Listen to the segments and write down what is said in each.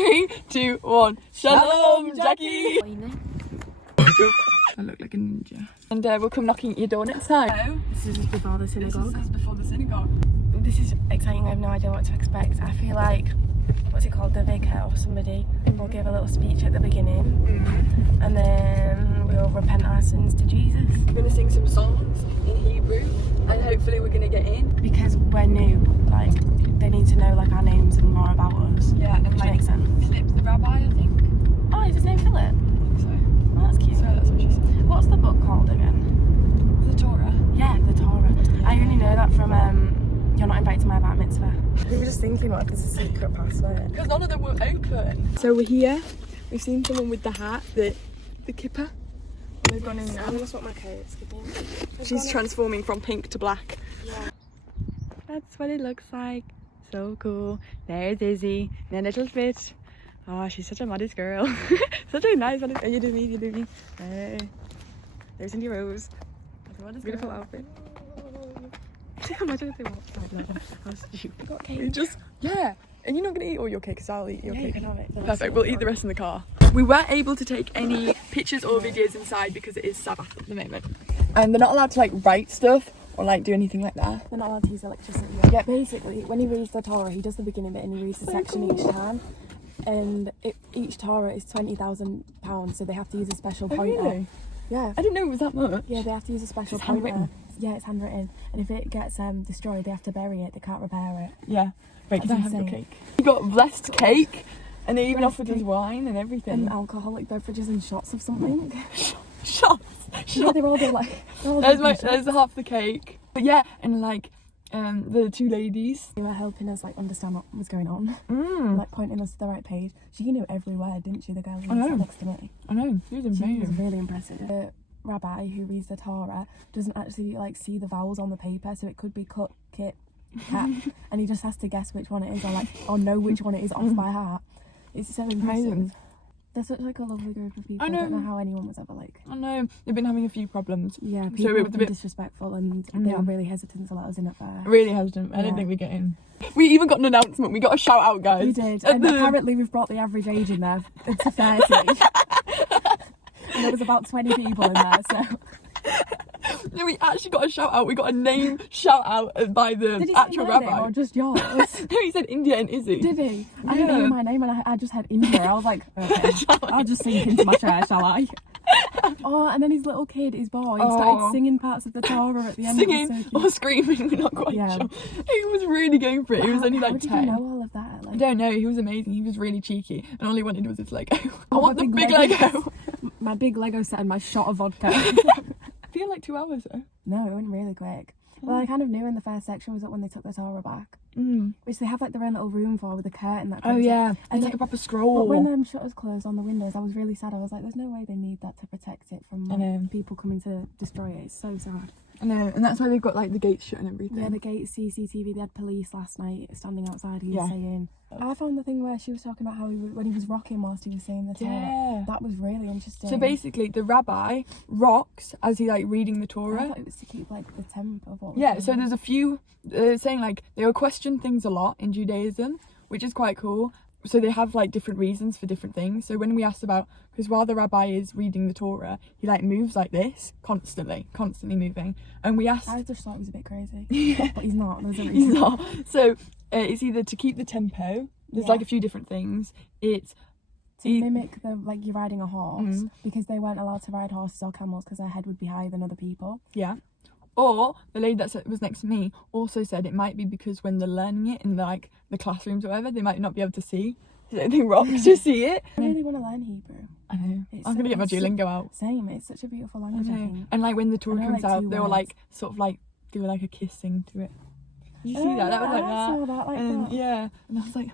3, 2, 1. Shalom, Jackie! I look like a ninja. And we'll come knocking at your door next time. This is just before the synagogue. This is before the synagogue. This is exciting. I have no idea what to expect. I feel like, what's it called, the vicar or somebody will give a little speech at the beginning, and then we'll repent our sins to Jesus. We're going to sing some songs in Hebrew, and hopefully we're going to get in. Because we're new, like, they need to know like our names and more about us. Yeah, and which like makes sense. Philip's the rabbi, I think. Oh, is his name Philip? I think so. Oh, that's cute. So that's what she said. What's the book called again? The Torah. Yeah, the Torah. I only know that from You're Not Invited to My Bar Mitzvah. We were just thinking, what if there's a secret password? Because none of them were open. So we're here. We've seen someone with the hat, the kippah. They've gone in now. I'm gonna swap my coats. She's transforming from pink to black. Yeah. That's what it looks like. So cool. There's Issy in a little fit. Oh, she's such a modest girl. Such a nice modest. You do me, you do me. Hey. There's Indy Rose. That's a modest beautiful outfit. Imagine if they walked like that. How stupid. Got cake. You just, yeah. And you're not going to eat all your cake, because I'll eat your cake. You can have it. Perfect, we'll eat the rest in the car. We weren't able to take any pictures or videos inside because it is Sabbath at the moment. And they're not allowed to like write stuff or like do anything like that. They're not allowed to use electricity. Yeah. Basically, when he reads the Torah, he does the beginning bit and he reads the section each time. And each Torah is £20,000, so they have to use a special pointer. Really? Yeah. I didn't know it was that much. Yeah, they have to use a special It's pointer. handwritten. Yeah, it's handwritten. And if it gets destroyed, they have to bury it. They can't repair it. Yeah. Wait, can I That's have your insane. cake? We got blessed cake, and they even Blessed offered us cake. wine and everything. And alcoholic beverages and shots of something. Shots. Yeah, they're all the like. They're all There's different there's shots. half the cake. But yeah, and like the two ladies. They were helping us like understand what was going on. Mm. Like pointing us to the right page. She knew every word, didn't she? The girl who I know. was next to me. I know, she was She was amazing. really impressive. The rabbi who reads the Torah doesn't actually like see the vowels on the paper, so it could be cut, kit, cat, and he just has to guess which one it is, or know which one it is off by heart. It's so impressive. Amazing. They're such like a lovely group of people. I I don't know. know how anyone was ever like. I know, they've been having a few problems. Yeah, So people it have was a been bit disrespectful and they were really hesitant to let us in at first. really hesitant. I didn't Yeah. think we'd get in. We even got an announcement. We got a shout out, guys. We did, At and the- apparently we've brought the average age in there to 30. And there was about 20 people in there, so. No, we actually got a shout out. We got a name shout out by the Did he actual say my name rabbi. or just yours? No, he said India and Issy. Did he? I didn't know my name and I just had India. I was like, okay, I'll just sink into my chair, shall I? Oh, and then his little kid, his boy, he started singing parts of the Torah at the end. Singing It was so cute. or screaming, we're not quite Yeah. sure. He was really going for it. He was only How like did 10. you know all of that? I Like, don't know, he was amazing. He was really cheeky, and all he wanted was his Lego. I Oh, want my the big big Lego. Lego. my big Lego set and my shot of vodka. I feel like 2 hours though. No, it went really quick. Well, I kind of knew in the first section was that when they took the Torah back, which they have like their own little room for with a curtain that Oh closes. yeah, And it's like a proper scroll. But when shutters closed on the windows, I was really sad. I was like, there's no way they need that to protect it from I know. people coming to destroy it. It's so sad. I know, and that's why they've got like the gates shut and everything. Yeah, the gate CCTV, they had police last night standing outside. He was Yeah. saying, I found the thing where she was talking about how when he was rocking whilst he was saying the Torah. Yeah. That was really interesting. So basically, the rabbi rocks as he like reading the I Torah. thought it was to keep like the temp of what was Yeah, going so on. there's a few saying like they will question things a lot in Judaism, which is quite cool. So they have like different reasons for different things. So when we asked about, because while the rabbi is reading the Torah, he like moves like this constantly moving, and we asked. I just thought he was a bit crazy. Yeah. But he's not. There's a reason. He's not. So it's either to keep the tempo. There's like a few different things. It's To mimic the like you're riding a horse, because they weren't allowed to ride horses or camels because their head would be higher than other people. yeah. Or the lady that was next to me also said it might be because when they're learning it in like the classrooms or whatever, they might not be able to see. So they rock to see it. I really want to learn Hebrew. I know. It's I'm gonna get my it's so- Duolingo out. Same. It's such a beautiful language. I think. And like when the Torah I know, comes like, out, 2 they were words. like sort of like do like a kissing to it. Did you see Oh, that? That was like I that. saw that, like and that. yeah, and I was like,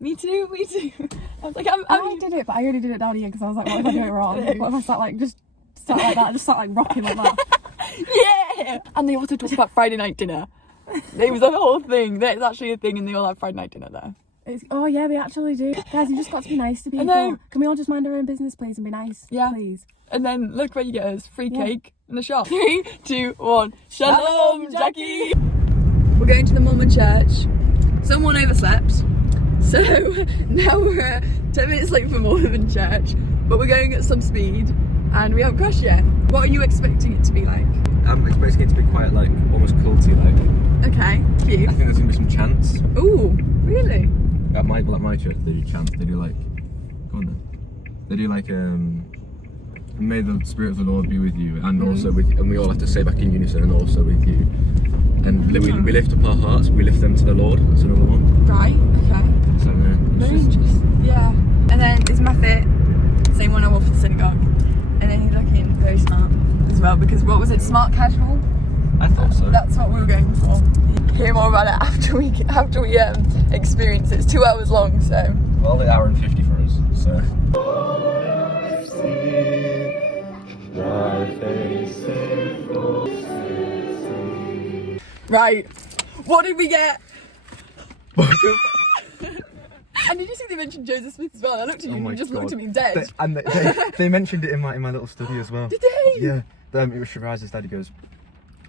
me too. I was like, I did it, but I only did it down here because I was like, what if I do it wrong? What if I start like rocking like that? Yeah. And they also talked about Friday night dinner. It was a whole thing. There's actually a thing, and they all have Friday night dinner there. Oh yeah, they actually do. Guys, you just got to be nice to people. know. Can we all just mind our own business, please, and be nice? Yeah. Please. And then look where you get us. Free Yeah. cake and a shot. 3, 2, 1. Shalom, Jackie! We're going to the Mormon church. Someone overslept. So now we're 10 minutes late for Mormon church, but we're going at some speed and we haven't crashed yet. What are you expecting it to be like? I'm expecting it to be quite like almost culty like. Okay, cute. I think there's gonna be some chants. Ooh, really? At my church they do chants. They do like, go on then. They do like may the spirit of the Lord be with you, and also with, and we all have to say back in unison, and also with you. And we lift up our hearts. We lift them to the Lord. That's another one. Right. Okay. So Very interesting. Yeah. And then is Matthew, same one I wore for the synagogue, and then he's looking very smart as well because what was it? Smart casual. I thought so. That's what we were going for. Hear more about it after we experience it. It's 2 hours long, so. Well, an hour and 50 for us. So. Right. What did we get? And did you see they mentioned Joseph Smith as well? I looked at you and you just looked at me dead. They mentioned it in my little study as well. Did they? Yeah. It was Shiraz's dad. He goes,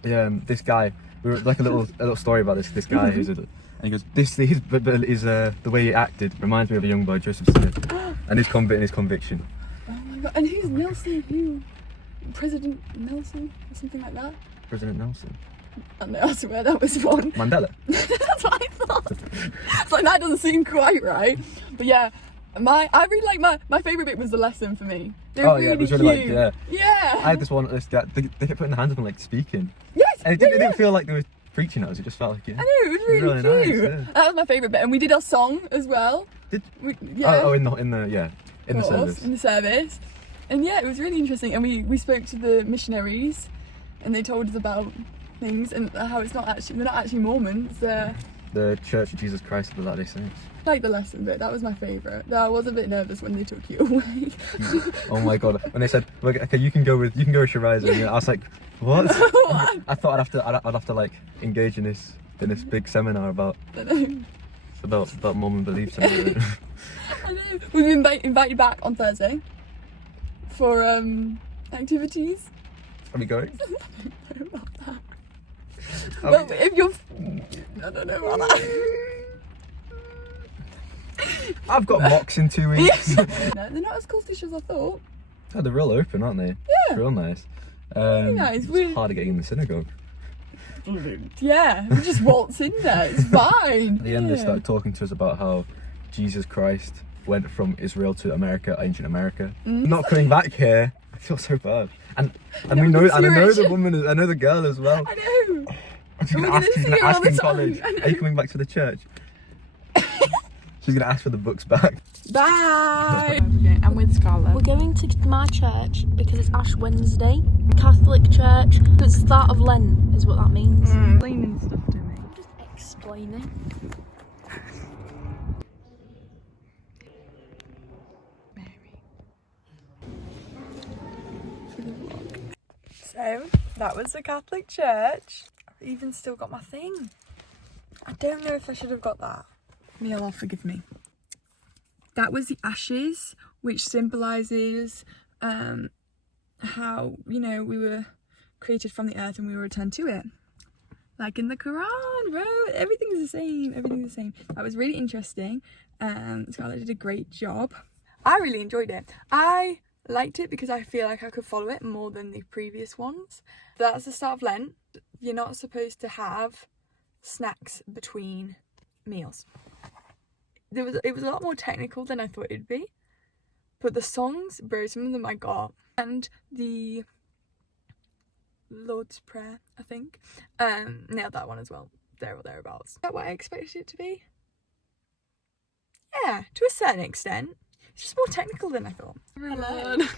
this guy. We were like a little story about this guy who's and he goes, the way he acted reminds me of a young boy, Joseph Smith, and his conviction. Oh my god! And who's Nelson? Who? President Nelson or something like that? President Nelson. I know, I swear that was one. Mandela. That's what I thought. It's like that doesn't seem quite right. But yeah, I really like my favourite bit was the lesson for me. They were it was really cute. like, Yeah. I had this guy, they kept putting their hands up and like speaking. Yes. And it didn't feel like they were preaching at us, it just felt like, I know, it was really cute. Nice, yeah. That was my favourite bit. And we did our song as well. In In the service. And yeah, it was really interesting. And we spoke to the missionaries and they told us about things and how they're not actually Mormons, they're the Church of Jesus Christ of the Latter-day Saints. I like the lesson bit, that was my favourite. Though I was a bit nervous when they took you away. Oh my god, when they said, okay, you can go with Shiraz, and I was like, what? I thought I'd have to like engage in this big seminar about Mormon beliefs. I know. We've been invited back on Thursday for activities. Are we going? I don't know about that. Well, if you're... I don't know about that. I've got mocks in 2 weeks. No, they're not as cultish as I thought. Oh, they're real open, aren't they? Yeah. It's real nice. Nice. It's hard to get in the synagogue. Yeah, we just waltz in there, it's fine. At the end they started talking to us about how Jesus Christ went from Israel to America, ancient America. Not coming back here. I feel so bad. And we know, and I know the woman, I know the girl as well. I know. She's gonna ask in college, are you coming back to the church? She's gonna ask for the books back. Bye. Okay, I'm with Scarlett. We're going to my church because it's Ash Wednesday, Catholic church. It's the start of Lent, is what that means. Explaining stuff to me. Just explaining. So that was the Catholic church. I've even still got my thing. I don't know if I should have got that. Neil, forgive me. That was the ashes, which symbolises how, you know, we were created from the earth and we will return to it. Like in the Quran, bro. Everything's the same. Everything's the same. That was really interesting. Scarlett did a great job. I really enjoyed it. I liked it because I feel like I could follow it more than the previous ones. That's the start of Lent. You're not supposed to have snacks between meals. It was a lot more technical than I thought it'd be. But the songs, bro, some of them I got. And the Lord's Prayer, I think. Nailed that one as well. There or thereabouts. Is that what I expected it to be? Yeah, to a certain extent. It's just more technical than I thought. Hello. This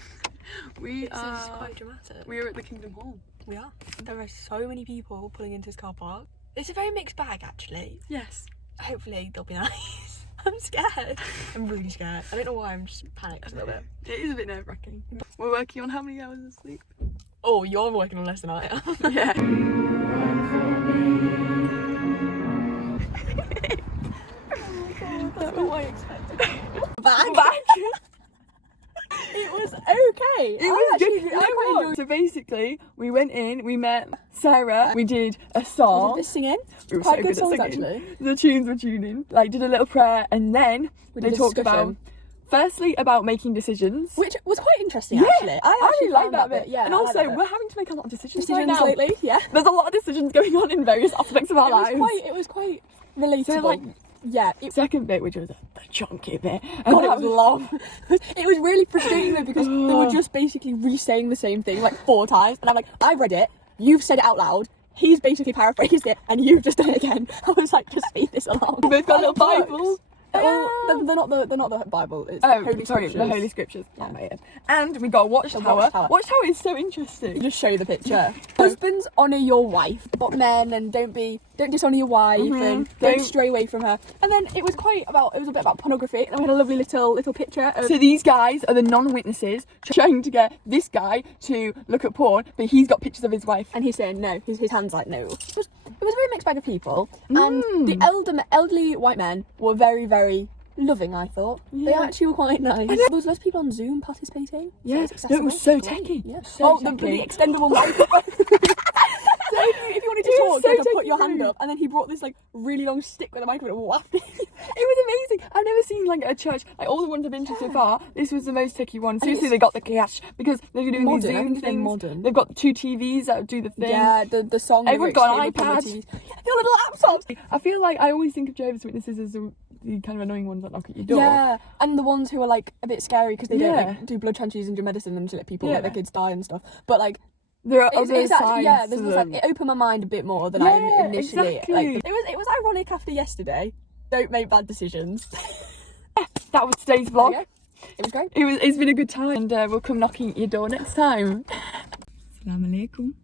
This is is quite dramatic. We are at the Kingdom Hall. We are. There are so many people pulling into this car park. It's a very mixed bag, actually. Yes. Hopefully they'll be nice. I'm scared. I'm really scared. I don't know why, I'm just panicked a little bit. It is a bit nerve-wracking. We're working on how many hours of sleep? Oh, you're working on less than I am. Yeah. That's not what I expected. Back. It was okay. great. It was good. So basically, we went in, we met Sarah, we did a song. Was it singing? We were Quite so good good songs, at singing. actually. The tunes were tuning. Like, did a little prayer, and then We they did a talked discussion. about, firstly, about making decisions. Which was quite interesting, Yeah, actually. I really actually like found that bit. Yeah, and I like also, that bit. we're having to make a lot of decisions right Decisions now. lately, yeah. There's a lot of decisions going on in various aspects of our lives. It was quite relatable. So, like, yeah. second bit, which was the chunky bit. God, it was long. It was really frustrating though because they were just basically re-saying the same thing like 4 times, and I'm like, I read it, you've said it out loud, he's basically paraphrased it, and you've just done it again. I was like, just speed this along. We've got little Bibles. They're not the Bible. It's Oh, the Holy sorry, Scriptures. the Holy Scriptures. Oh my head. And we got a watchtower. Watchtower. Watchtower is so interesting. Just show you the picture. Husbands, honour your wife, but men, and don't dishonour your wife, and don't stray away from her. And then it was a bit about pornography, and we had a lovely little picture of. So these guys are the non-witnesses trying to get this guy to look at porn, but he's got pictures of his wife. And he's saying no. His hand's like no. It was a very mixed bag of people, and the elderly white men were very, very loving. I thought they actually were quite nice. There was lots of people on Zoom participating. Yeah, so it was so Great. techie. Yeah, So the techie. extendable microphone. So if you wanted to It talk, was you had so to put your techie. hand up, and then he brought this like really long stick with a microphone and whacked it. It was amazing. I've never seen like a church, like all the ones I've been to so far, this was the most techie one. Seriously, they got the cash because they're doing Modern, these I Zoom think they're things. modern. They've got 2 TVs that do the thing. Yeah, the song. Everyone's got an lyrics came up on the iPad. TVs. Yeah, the little laptops. I feel like I always think of Jehovah's Witnesses as the kind of annoying ones that knock at your door. Yeah, and the ones who are like a bit scary because they don't Yeah. like, do blood transfusions or medicine and to let people Yeah. let their kids die and stuff. But like, There are it's other actually, sides there's to this, them. like, it opened my mind a bit more than Yeah, I initially. exactly. Like, it was ironic after yesterday. Don't make bad decisions. That was today's vlog. Yeah, it was great. It's been a good time, and we'll come knocking at your door next time. Assalamu alaikum.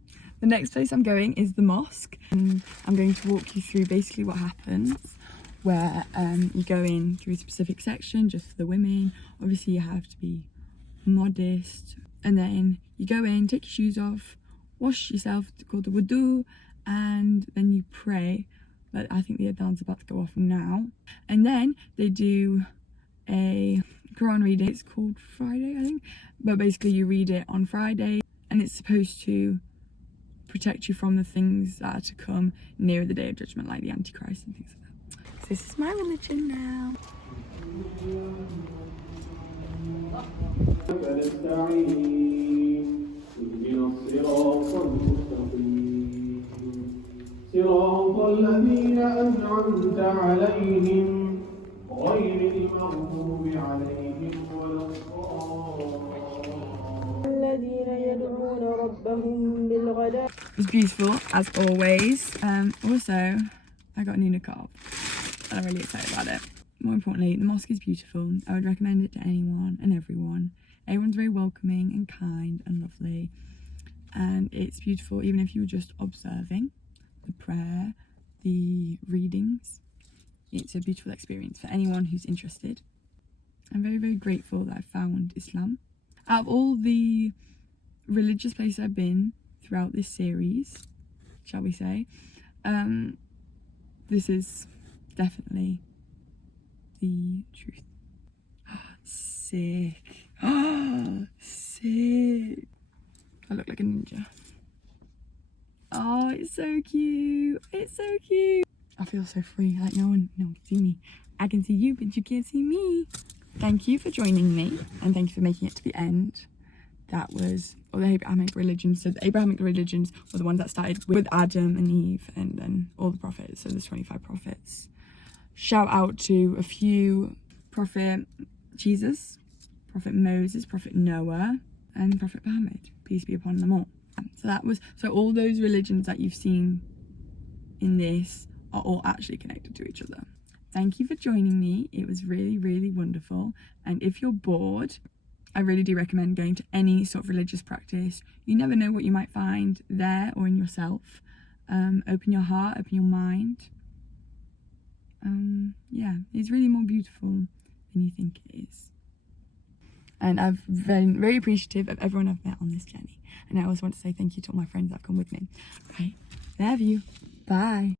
The next place I'm going is the mosque, and I'm going to walk you through basically what happens, where you go in through a specific section just for the women. Obviously you have to be modest, and then you go in, take your shoes off, wash yourself, called the wudu, and then you pray. But I think the adhan's about to go off now, and then they do a Quran reading. It's called Friday, I think, but basically you read it on Friday, and it's supposed to protect you from the things that are to come near the Day of Judgment, like the Antichrist and things like that. So this is my religion now. صراط الذين أنعمت عليهم غير المغضوب عليهم ولا الذين يدعون ربهم بالغداة. It's beautiful as always. Also, I got a new niqab and I'm really excited about it. More importantly, the mosque is beautiful. I would recommend it to anyone and everyone. Everyone's very welcoming and kind and lovely, and it's beautiful even if you were just observing the prayer, the readings. It's a beautiful experience for anyone who's interested. I'm very, very grateful that I found Islam. Out of all the religious places I've been throughout this series, shall we say, this is definitely the truth. Sick. Sick. I look like a ninja. Oh, it's so cute. It's so cute. I feel so free, like no one can see me. I can see you, but you can't see me. Thank you for joining me, and thank you for making it to the end. That was all the Abrahamic religions. So the Abrahamic religions were the ones that started with Adam and Eve, and then all the prophets. So there's 25 prophets. Shout out to a few: Prophet Jesus, Prophet Moses, Prophet Noah, and Prophet Muhammad. Peace be upon them all. So all those religions that you've seen in this are all actually connected to each other. Thank you for joining me. It was really, really wonderful. And if you're bored, I really do recommend going to any sort of religious practice. You never know what you might find there or in yourself. Open your heart, open your mind. Yeah, it's really more beautiful than you think it is. And I've been very appreciative of everyone I've met on this journey. And I always want to say thank you to all my friends that have come with me. Right, love you. Bye.